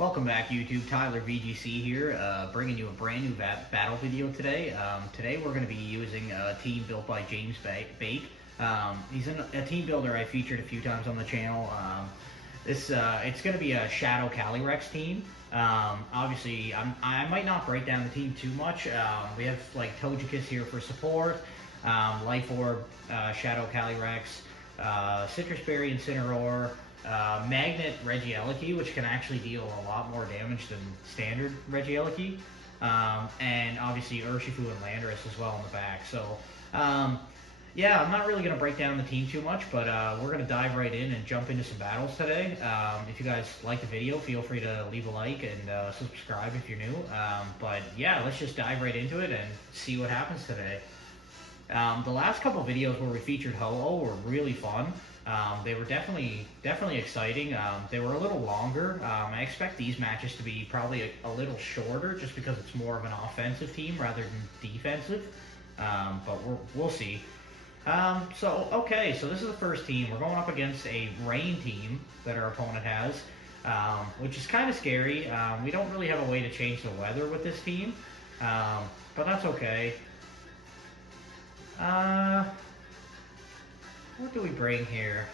Welcome back, YouTube. Tyler VGC here, bringing you a brand new battle video today. Today we're going to be using a team built by James Bake. He's a team builder I featured a few times on the channel. It's going to be a Shadow Calyrex team. Obviously, I might not break down the team too much. We have like Togekiss here for support, Life Orb, Shadow Calyrex, Citrus Berry, Incineroar. Magnet Regieleki, which can actually deal a lot more damage than standard Regieleki, and obviously Urshifu and Landorus as well in the back. So, yeah, I'm not really going to break down the team too much, but we're going to dive right in and jump into some battles today. If you guys like the video, feel free to leave a like and subscribe if you're new. But yeah, let's just dive right into it and see what happens today. The last couple videos where we featured Ho-Oh were really fun. They were definitely exciting. They were a little longer. I expect these matches to be probably a little shorter just because it's more of an offensive team rather than defensive. But we'll see. Okay, so this is the first team. We're going up against a rain team that our opponent has, which is kind of scary. We don't really have a way to change the weather with this team, but that's okay. What do we bring here?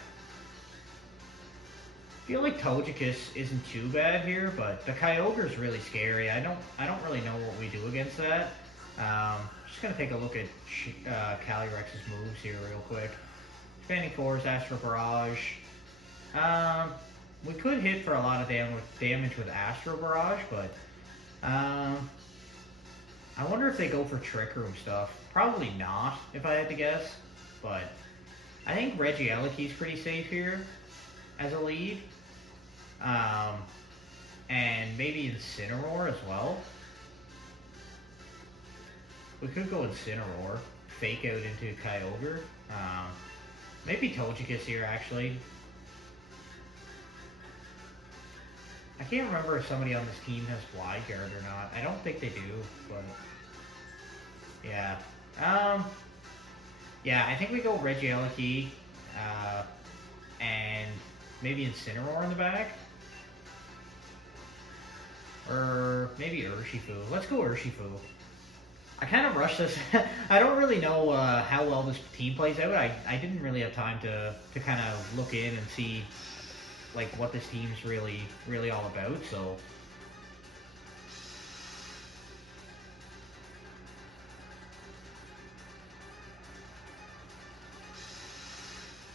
I feel like Togekiss isn't too bad here, but the Kyogre's really scary. I don't really know what we do against that. Just gonna take a look at Calyrex's moves here real quick. Expanding Force, Astro Barrage. We could hit for a lot of damage with Astro Barrage, but I wonder if they go for Trick Room stuff. Probably not, if I had to guess, but I think Regieleki's pretty safe here as a lead. And maybe Incineroar as well. We could go Incineroar, fake out into Kyogre. Maybe Togekiss here, actually. I can't remember if somebody on this team has Wide Guard or not. I don't think they do, but yeah. Yeah, I think we go Regieleki, and maybe Incineroar in the back. Or maybe Urshifu. Let's go Urshifu. I kind of rushed this. I don't really know how well this team plays out. I didn't really have time to kind of look in and see like what this team's really all about, so.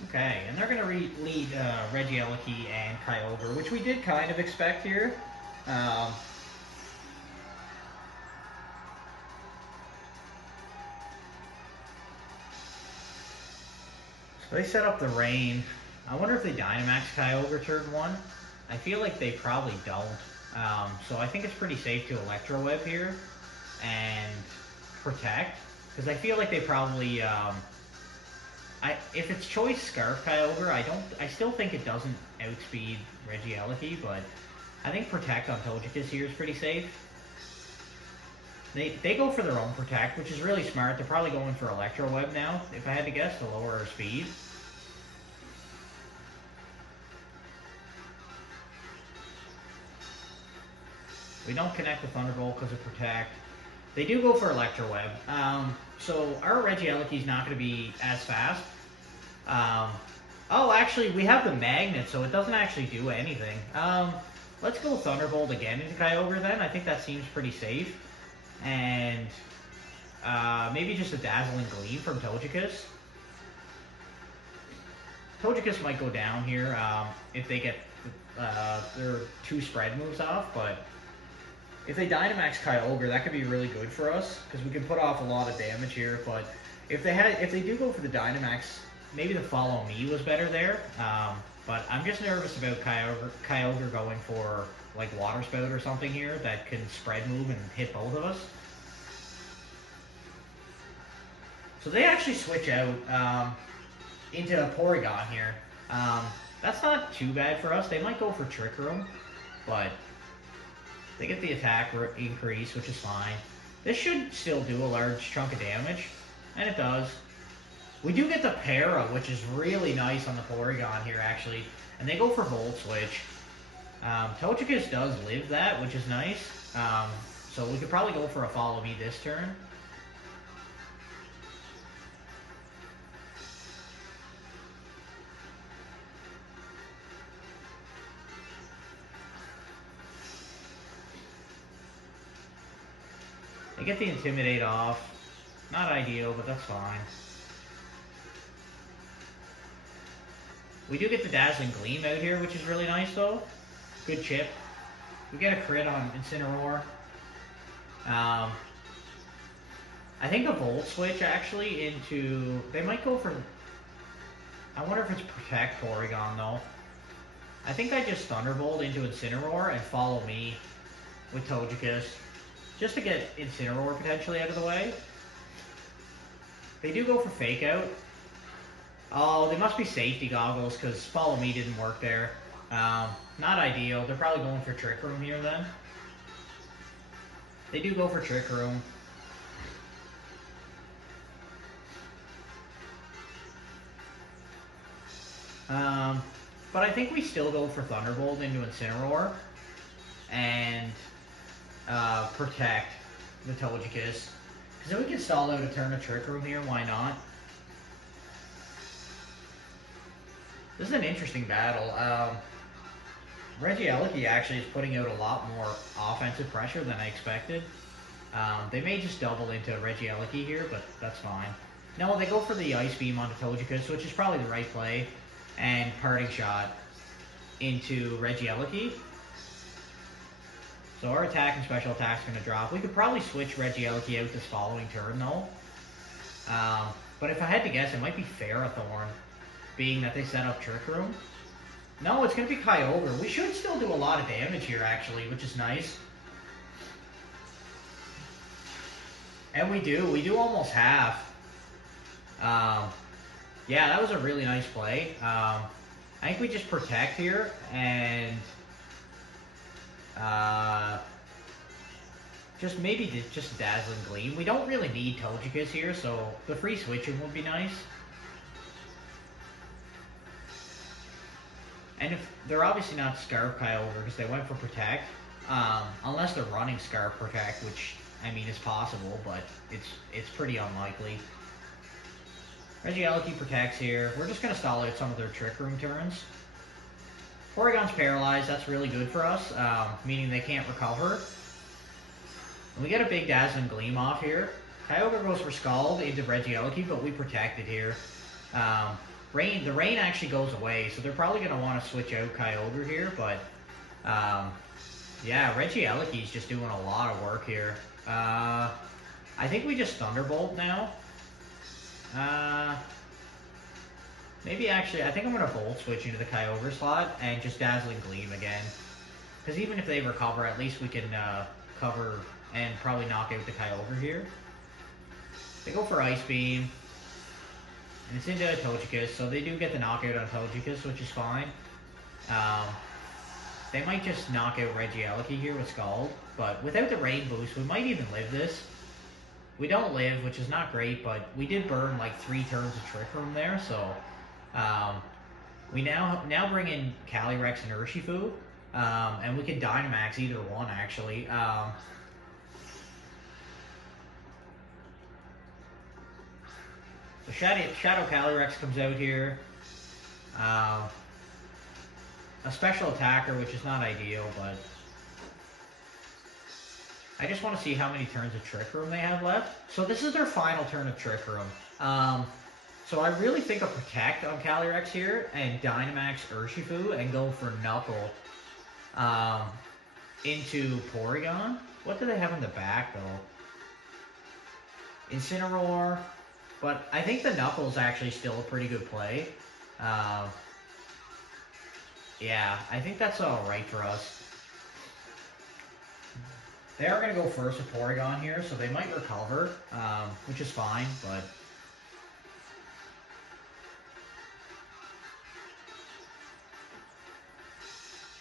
Okay, and they're going to lead Regieleki and Kyogre, which we did kind of expect here. So they set up the rain. I wonder if they Dynamax Kyogre turn 1. I feel like they probably don't. So I think it's pretty safe to Electro Web here and Protect, because I feel like they probably... if it's Choice Scarf Kyogre, I still think it doesn't outspeed Regieleki, but I think Protect on Togekiss here is pretty safe. They go for their own Protect, which is really smart. They're probably going for Electro Web now, if I had to guess, to lower our speed. We don't connect with Thunderbolt because of Protect. They do go for Electro Web. So our Regieleki's not going to be as fast. Oh, actually, we have the Magnet, so it doesn't actually do anything. Let's go Thunderbolt again into Kyogre then. I think that seems pretty safe. And maybe just a Dazzling Gleam from Togekiss. Togekiss might go down here if they get their 2 spread moves off, but if they Dynamax Kyogre, that could be really good for us because we can put off a lot of damage here. But if they do go for the Dynamax, maybe the Follow Me was better there. But I'm just nervous about Kyogre going for like Water Spout or something here that can spread move and hit both of us. So they actually switch out into Porygon here. That's not too bad for us. They might go for Trick Room, but they get the attack increase, which is fine. This should still do a large chunk of damage, and it does. We do get the Para, which is really nice on the Porygon here, actually. And they go for Volt Switch. Togekiss does live that, which is nice. So we could probably go for a follow me this turn. They get the Intimidate off. Not ideal, but that's fine. We do get the Dazzling Gleam out here, which is really nice though. Good chip. We get a crit on Incineroar. I think a Volt Switch actually into... They might go for... I wonder if it's Protect Porygon though. I think I just Thunderbolt into Incineroar and follow me with Togekiss. Just to get Incineroar potentially out of the way. They do go for Fake Out. Oh, they must be safety goggles because follow me didn't work there. Not ideal. They're probably going for Trick Room here then. They do go for Trick Room. But I think we still go for Thunderbolt into Incineroar and protect the Togekiss. Because then we can stall out a turn of Trick Room here, why not? This is an interesting battle. Regieleki actually is putting out a lot more offensive pressure than I expected. They may just double into Regieleki here, but that's fine. No, they go for the Ice Beam onto Togekiss, which is probably the right play. And Parting Shot into Regieleki. So our attack and special attack's going to drop. We could probably switch Regieleki out this following turn though. But if I had to guess, it might be Ferrothorn, being that they set up Trick Room. No, it's going to be Kyogre. We should still do a lot of damage here actually, which is nice. And we do almost half. Yeah, that was a really nice play. I think we just protect here and just maybe just Dazzling Gleam. We don't really need Togekiss here, so the free switching would be nice. And if they're obviously not Scarf Kyogre because they went for Protect, unless they're running Scarf Protect, which I mean is possible, but it's pretty unlikely. Regieleki protects here. We're just going to stall out some of their Trick Room turns. Porygon's paralyzed. That's really good for us, meaning they can't recover. And we get a big Dazzling Gleam off here. Kyogre goes for Scald into Regieleki, but we protect it here. The rain actually goes away, so they're probably going to want to switch out Kyogre here, but yeah, Regieleki's just doing a lot of work here. I think we just Thunderbolt now. Maybe actually, I think I'm going to Volt Switch into the Kyogre slot and just Dazzling Gleam again. Because even if they recover, at least we can cover and probably knock out the Kyogre here. They go for Ice Beam. And it's into Togekiss, so they do get the knockout on Togekiss, which is fine. They might just knock out Regieleki here with Scald. But without the rain boost, we might even live this. We don't live, which is not great, but we did burn like 3 turns of Trick Room there, so we now bring in Calyrex and Urshifu, and we can Dynamax either one actually. The Shadow Calyrex comes out here. A special attacker, which is not ideal, but I just want to see how many turns of Trick Room they have left. So this is their final turn of Trick Room. So I really think a Protect on Calyrex here and Dynamax Urshifu and go for Knuckle into Porygon. What do they have in the back though? Incineroar. But I think the Knuckle is actually still a pretty good play. Yeah, I think that's alright for us. They are going to go first with Porygon here, so they might recover, which is fine, but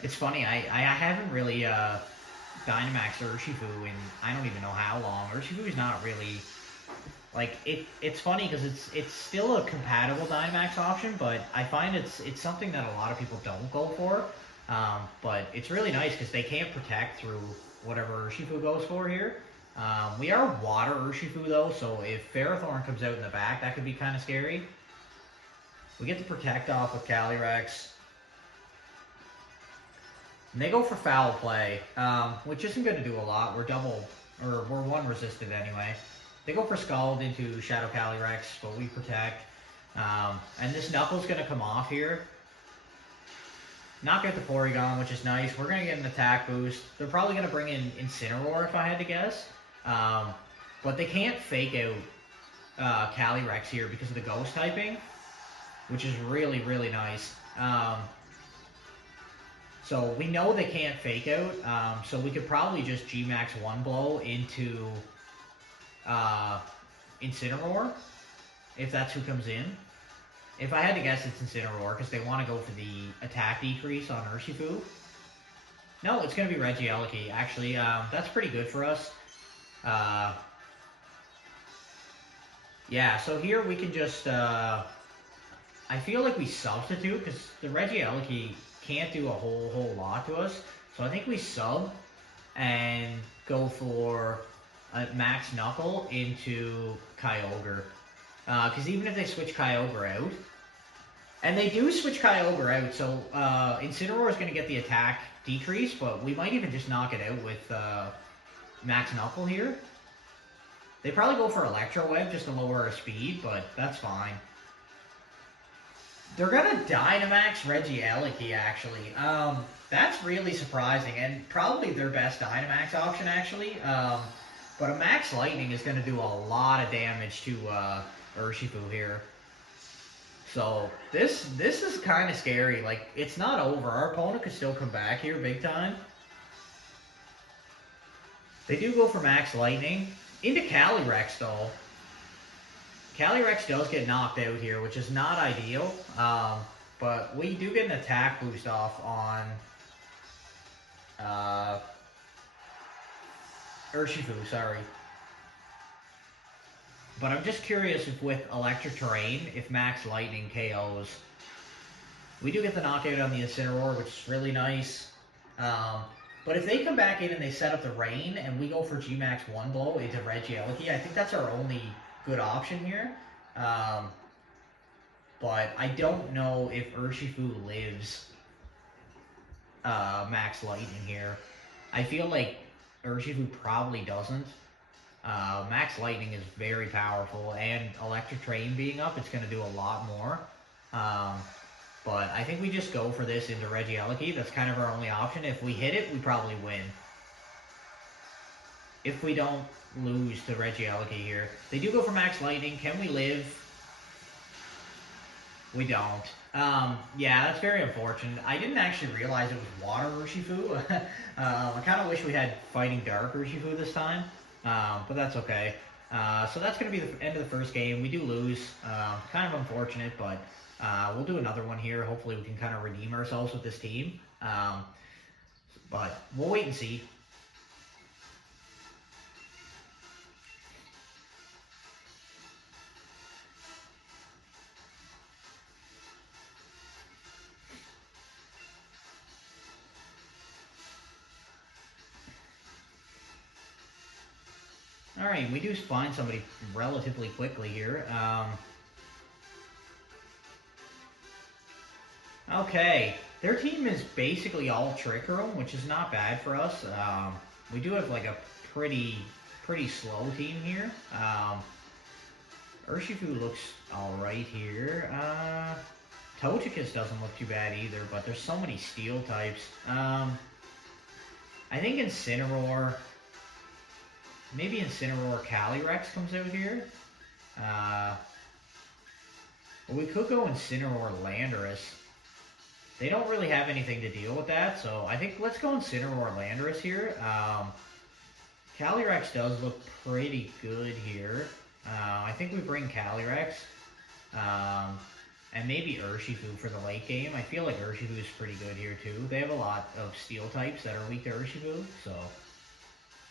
it's funny, I haven't really Dynamaxed Urshifu in I don't even know how long. Urshifu is not really, like, it's funny because it's still a compatible Dynamax option, but I find it's something that a lot of people don't go for. But it's really nice because they can't protect through whatever Urshifu goes for here. We are water Urshifu though, so if Ferrothorn comes out in the back, that could be kind of scary. We get to protect off with Calyrex. And they go for foul play, which isn't going to do a lot. We're one resisted anyway. They go for Scald into Shadow Calyrex, but we protect. And this Knuckle's going to come off here. Knock out the Porygon, which is nice. We're going to get an attack boost. They're probably going to bring in Incineroar if I had to guess. But they can't fake out Calyrex here because of the Ghost typing, which is really, really nice. So we know they can't fake out, so we could probably just G-Max one blow into Incineroar, if that's who comes in. If I had to guess, it's Incineroar, because they want to go for the attack decrease on Urshifu. No, it's going to be Regieleki, actually. That's pretty good for us. Yeah, so here we can just... I feel like we substitute, because the Regieleki can't do a whole lot to us. So I think we sub and go for a Max Knuckle into Kyogre. Because even if they switch Kyogre out, and they do switch Kyogre out, so Incineroar is going to get the attack decrease, but we might even just knock it out with Max Knuckle here. They probably go for Electro Web just to lower our speed, but that's fine. They're going to Dynamax Regieleki, actually. That's really surprising, and probably their best Dynamax option, actually. But a Max Lightning is going to do a lot of damage to Urshifu here. So this is kind of scary. Like, it's not over. Our opponent could still come back here big time. They do go for Max Lightning. Into Calyrex, though. Calyrex does get knocked out here, which is not ideal. But we do get an attack boost off on Urshifu, sorry. But I'm just curious if with Electric Terrain, if Max Lightning KOs. We do get the knockout on the Incineroar, which is really nice. But if they come back in and they set up the Rain, and we go for G-Max one blow into Regieleki, I think that's our only good option here. But I don't know if Urshifu lives Max Lightning here. I feel like Urshifu probably doesn't. Max Lightning is very powerful, and Electric Train being up, it's going to do a lot more. But I think we just go for this into Regieleki. That's kind of our only option. If we hit it, we probably win. If we don't lose to Regieleki here. They do go for Max Lightning. Can we live? We don't. Yeah, that's very unfortunate. I didn't actually realize it was Water Urshifu. I kind of wish we had Fighting Dark Urshifu this time. But that's okay. So that's going to be the end of the first game. We do lose. Kind of unfortunate, but we'll do another one here. Hopefully we can kind of redeem ourselves with this team. But we'll wait and see. Alright, we do find somebody relatively quickly here. Okay, their team is basically all Trick Room, which is not bad for us. We do have like a pretty slow team here. Urshifu looks alright here. Togekiss doesn't look too bad either, but there's so many steel types. I think Incineroar... Maybe Incineroar Calyrex comes out here. Well, we could go Incineroar Landorus. They don't really have anything to deal with that, so I think let's go Incineroar Landorus here. Calyrex does look pretty good here. I think we bring Calyrex. And maybe Urshifu for the late game. I feel like Urshifu is pretty good here too. They have a lot of steel types that are weak to Urshifu, so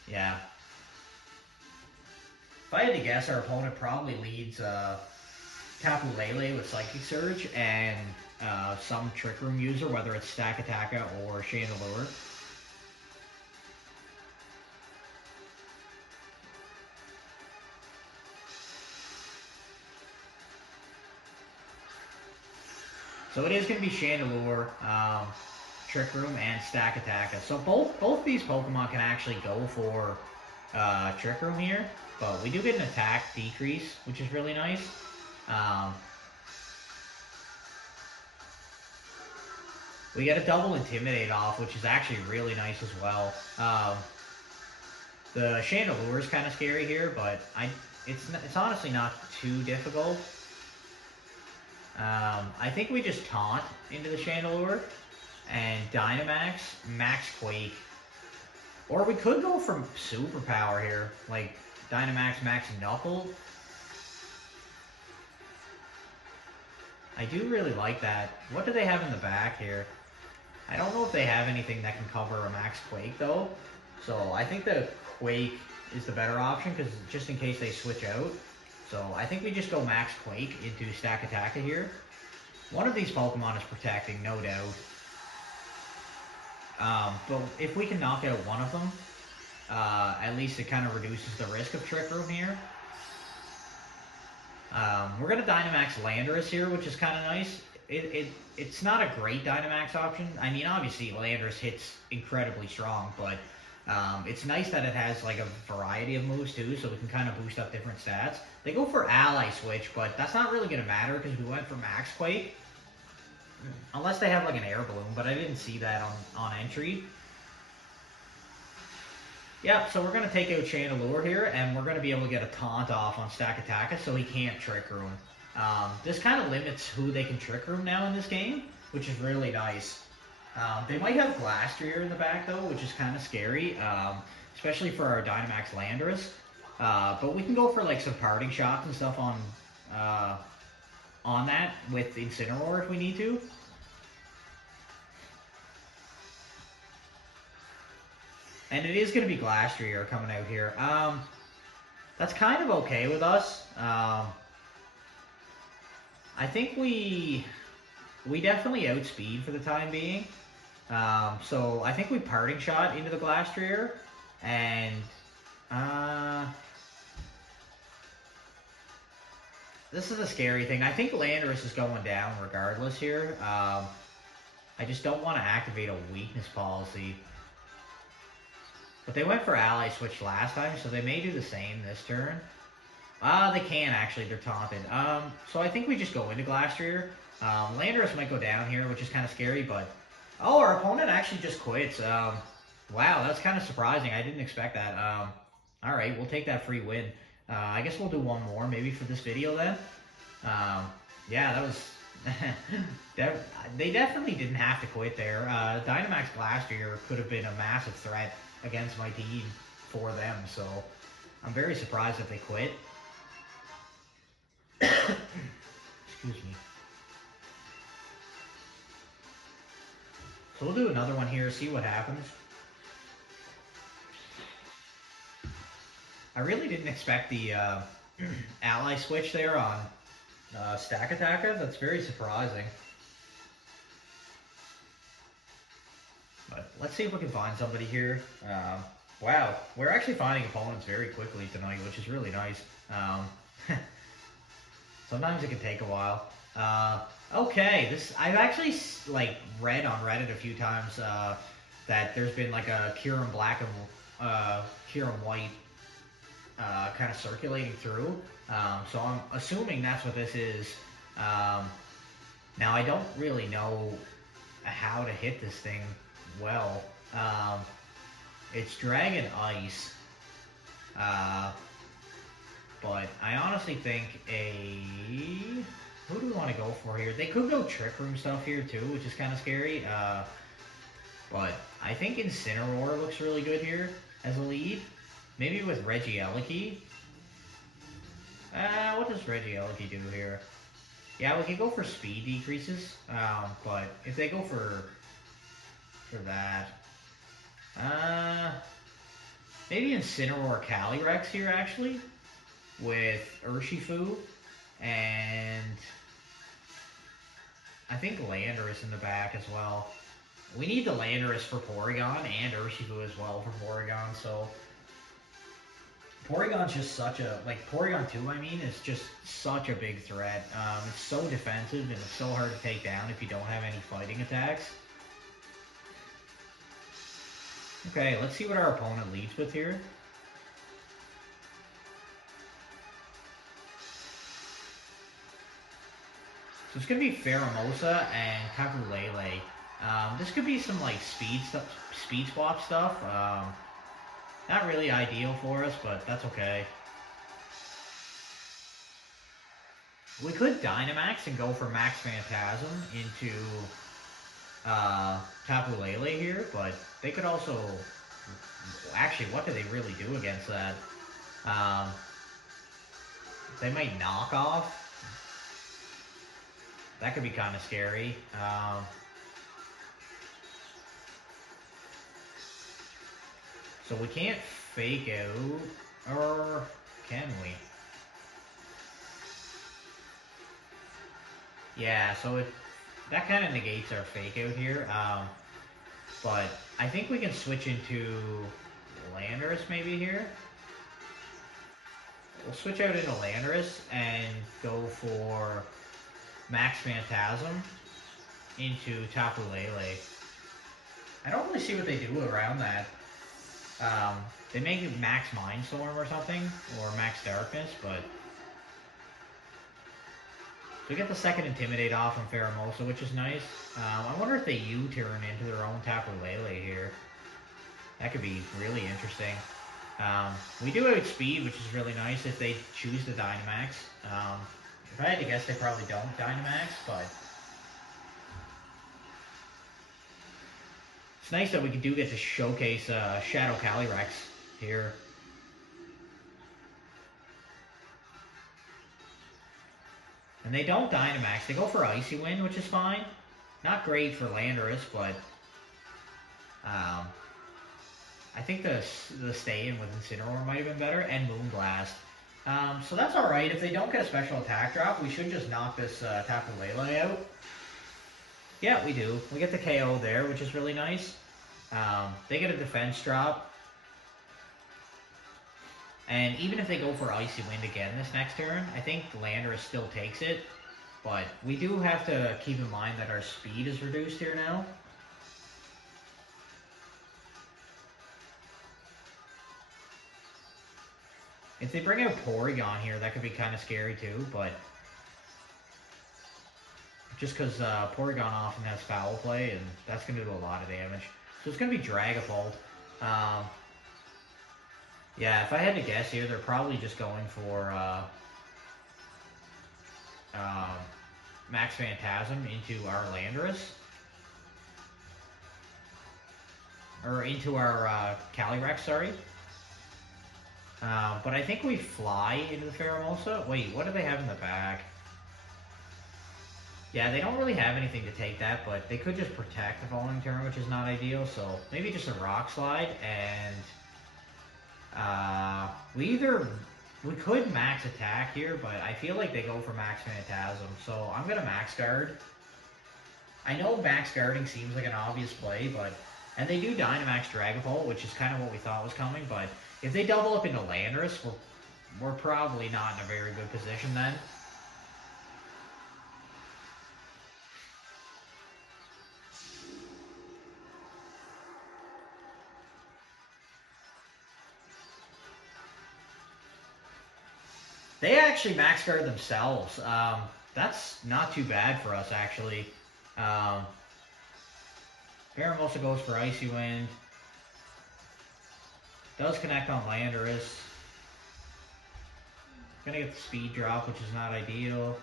yeah. If I had to guess, our opponent probably leads Tapu Lele with Psychic Surge, and some Trick Room user, whether it's Stakataka or Chandelure. So it is going to be Chandelure, Trick Room, and Stakataka. So both these Pokemon can actually go for Trick Room here, but we do get an attack decrease, which is really nice. We get a double Intimidate off, which is actually really nice as well. The Chandelure is kind of scary here, but it's honestly not too difficult. I think we just taunt into the Chandelure and Dynamax, Max Quake. Or we could go for Superpower here, like Dynamax, Max Knuckle. I do really like that. What do they have in the back here? I don't know if they have anything that can cover a Max Quake though. So I think the Quake is the better option, because just in case they switch out. So I think we just go Max Quake into Stakataka here. One of these Pokemon is protecting, no doubt. But if we can knock out one of them, at least it kind of reduces the risk of Trick Room here. We're going to Dynamax Landorus here, which is kind of nice. It's not a great Dynamax option. I mean, obviously Landorus hits incredibly strong, but it's nice that it has like a variety of moves too, so we can kind of boost up different stats. They go for Ally Switch, but that's not really going to matter because we went for Max Quake. Unless they have like an Air Balloon, but I didn't see that on entry. Yep, so we're going to take out Chandelure here, and we're going to be able to get a Taunt off on Stakataka, so he can't Trick Room. This kind of limits who they can Trick Room now in this game, which is really nice. They might have Glastrier in the back, though, which is kind of scary, especially for our Dynamax Landorus. But we can go for like some parting shots and stuff on that with Incineroar if we need to. And it is going to be Glastrier coming out here. That's kind of okay with us. I think we definitely outspeed for the time being. So I think we Parting Shot into the Glastrier. And this is a scary thing. I think Landorus is going down regardless here. I just don't want to activate a weakness policy. But they went for Ally Switch last time, so they may do the same this turn. They can actually, they're taunted. So I think we just go into Glastrier. Landorus might go down here, which is kind of scary, but... Oh, our opponent actually just quits. Wow, that's kind of surprising. I didn't expect that. Alright, we'll take that free win. I guess we'll do one more, maybe for this video then. Yeah, that was... they definitely didn't have to quit there. Dynamax Glastrier could have been a massive threat against my team for them, so I'm very surprised that they quit. Excuse me. So we'll do another one here, see what happens. I really didn't expect the Ally Switch there on Stakataka. That's very surprising. But let's see if we can find somebody here. Wow, we're actually finding opponents very quickly tonight, which is really nice. Sometimes it can take a while. Okay, I've actually like read on Reddit a few times that there's been like a Kyurem Black and Kyurem White kind of circulating through. So I'm assuming that's what this is. Now I don't really know how to hit this thing well. It's Dragon Ice, but I honestly think who do we want to go for here? They could go Trick Room stuff here too, which is kind of scary, but I think Incineroar looks really good here as a lead, maybe with Regieleki. What does Regieleki do here? Yeah, we can go for speed decreases, but if they go for that. Maybe Incineroar Calyrex here, actually, with Urshifu and I think Landorus in the back as well. We need the Landorus for Porygon and Urshifu as well for Porygon, so Porygon's just such a, like, Porygon 2, I mean, is just such a big threat. It's so defensive and it's so hard to take down if you don't have any fighting attacks. Okay, let's see what our opponent leads with here. So it's going to be Pheromosa and Tapu Lele. This could be some, like, speed swap stuff. Not really ideal for us, but that's okay. We could Dynamax and go for Max Phantasm into Tapu Lele here, but they could also... Actually, what do they really do against that? They might knock off. That could be kind of scary. So we can't fake out, or can we? Yeah, so that kind of negates our fake out here. But I think we can switch into Landorus maybe here. We'll switch out into Landorus and go for Max Phantasm into Tapu Lele. I don't really see what they do around that. They make it Max Mindstorm or something, or Max Darkness, but... So we get the second Intimidate off on Pheromosa, which is nice. I wonder if they U-turn into their own Tapu Lele here. That could be really interesting. We do outspeed, which is really nice if they choose to Dynamax. If I had to guess, they probably don't Dynamax, but... It's nice that we do get to showcase Shadow Calyrex here. And they don't Dynamax. They go for Icy Wind, which is fine. Not great for Landorus, but... I think the stay-in with Incineroar might have been better, and Moonblast. So that's alright. If they don't get a special attack drop, we should just knock this Tapu Lele out. Yeah, we do. We get the KO there, which is really nice. They get a defense drop. And even if they go for Icy Wind again this next turn, I think Landorus still takes it. But we do have to keep in mind that our speed is reduced here now. If they bring out Porygon here, that could be kind of scary too, but... Just because Porygon often has Foul Play, and that's going to do a lot of damage. So it's going to be Dragapult. Yeah, if I had to guess here, they're probably just going for Max Phantasm into our Landorus. Or into our Calyrex, sorry. But I think we fly into the Pheromosa. Wait, what do they have in the back? Yeah, they don't really have anything to take that, but they could just protect the following turn, which is not ideal. So maybe just a Rock Slide, and we could max attack here, but I feel like they go for Max Phantasm. So I'm gonna Max Guard. I know Max Guarding seems like an obvious play, but and they do Dynamax Dragapult, which is kind of what we thought was coming. But if they double up into Landorus, we're probably not in a very good position then. They actually Max Guard themselves. That's not too bad for us, actually. Pheromosa goes for Icy Wind. Does connect on Landorus. Gonna get the speed drop, which is not ideal.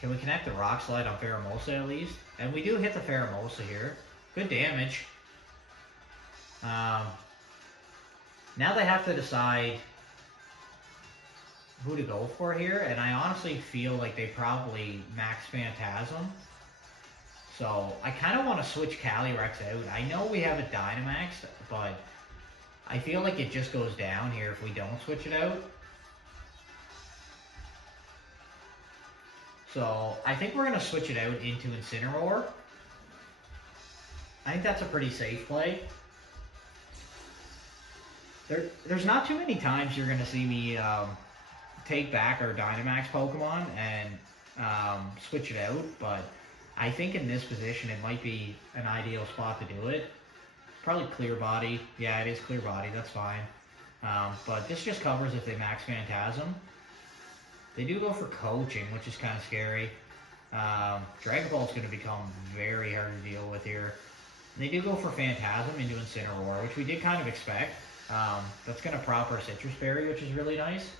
Can we connect the Rock Slide on Pheromosa at least? And we do hit the Pheromosa here. Good damage. Now they have to decide who to go for here, and I honestly feel like they probably Max Phantasm. So I kind of want to switch Calyrex out. I know we have a Dynamax, but I feel like it just goes down here if we don't switch it out. So I think we're going to switch it out into Incineroar. I think that's a pretty safe play. There's not too many times you're going to see me take back our Dynamax Pokemon and switch it out, but I think in this position it might be an ideal spot to do it. Probably Clear Body. Yeah, it is Clear Body. That's fine. But this just covers if they max Phantasm. They do go for Coaching, which is kind of scary. Dragon Ball is going to become very hard to deal with here. They do go for Phantasm into Incineroar, which we did kind of expect. That's going to prop our Citrus Berry, which is really nice.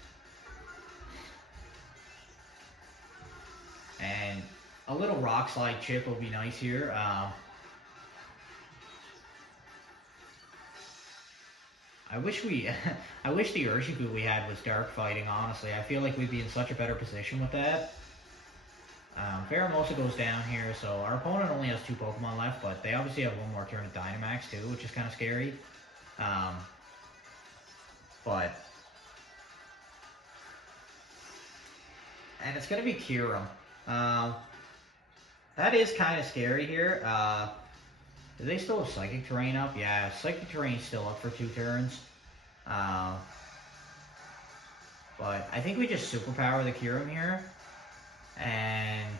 And a little Rock Slide chip will be nice here. I wish I wish the Urshifu we had was Dark Fighting, honestly. I feel like we'd be in such a better position with that. Pheromosa goes down here, so our opponent only has 2 Pokemon left, but they obviously have one more turn at Dynamax too, which is kind of scary. And it's going to be Kyurem. That is kind of scary here. Do they still have Psychic Terrain up? Yeah, Psychic Terrain's still up for 2 turns. But I think we just Superpower the Kyurem here. And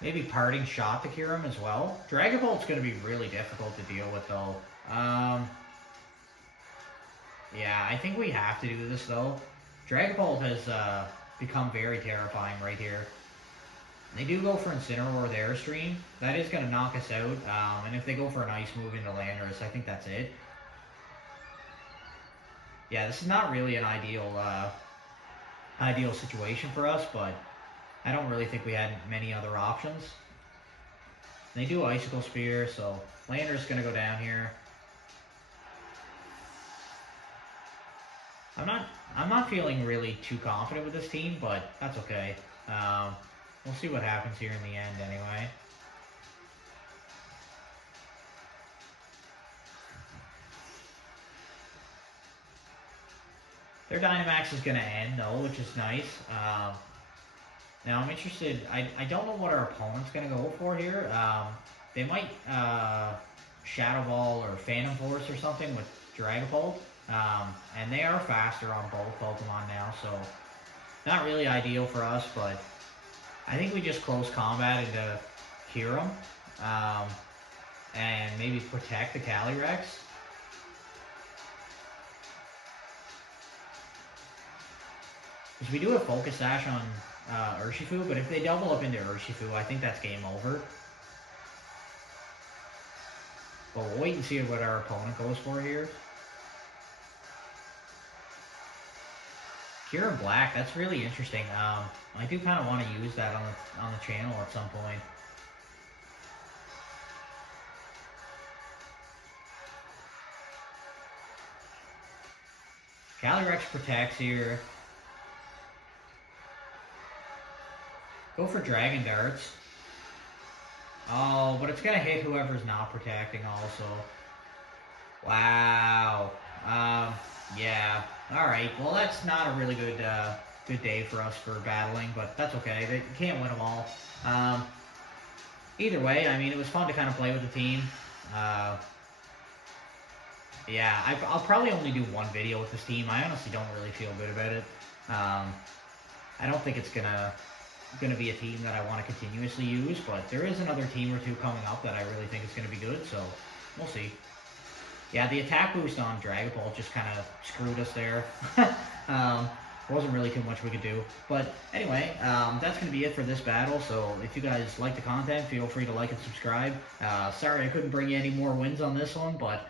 maybe Parting Shot the Kyurem as well. Dragon Balt's going to be really difficult to deal with though. Yeah, I think we have to do this though. Dragon Ball has become very terrifying right here. They do go for Incineroar or the Airstream. That is going to knock us out. And if they go for an Ice move into Landorus, I think that's it. Yeah, this is not really an ideal situation for us, but I don't really think we had many other options. They do Icicle Spear, so Landorus is going to go down here. I'm not feeling really too confident with this team, but that's okay. We'll see what happens here in the end anyway. Their Dynamax is going to end though, which is nice. Now I'm interested, I don't know what our opponent's going to go for here. They might Shadow Ball or Phantom Force or something with Dragapult. And they are faster on both Pokemon now, so not really ideal for us, but I think we just close combat into Kyurem, and maybe protect the Calyrex. Because we do have Focus Sash on Urshifu, but if they double up into Urshifu, I think that's game over. But we'll wait and see what our opponent goes for here. Kyurem Black, that's really interesting. I do kind of want to use that on the channel at some point. Calyrex protects here. Go for Dragon Darts. Oh, but it's going to hit whoever's not protecting also. Wow. Yeah. Alright, well that's not a really good good day for us for battling, but that's okay. They can't win them all. Either way, I mean, it was fun to kind of play with the team. Yeah, I'll probably only do one video with this team. I honestly don't really feel good about it. I don't think it's gonna be a team that I want to continuously use, but there is another team or two coming up that I really think is going to be good, so we'll see. Yeah, the attack boost on Dragapult just kind of screwed us there. Wasn't really too much we could do. But anyway, that's going to be it for this battle. So if you guys like the content, feel free to like and subscribe. Sorry I couldn't bring you any more wins on this one, but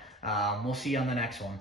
we'll see you on the next one.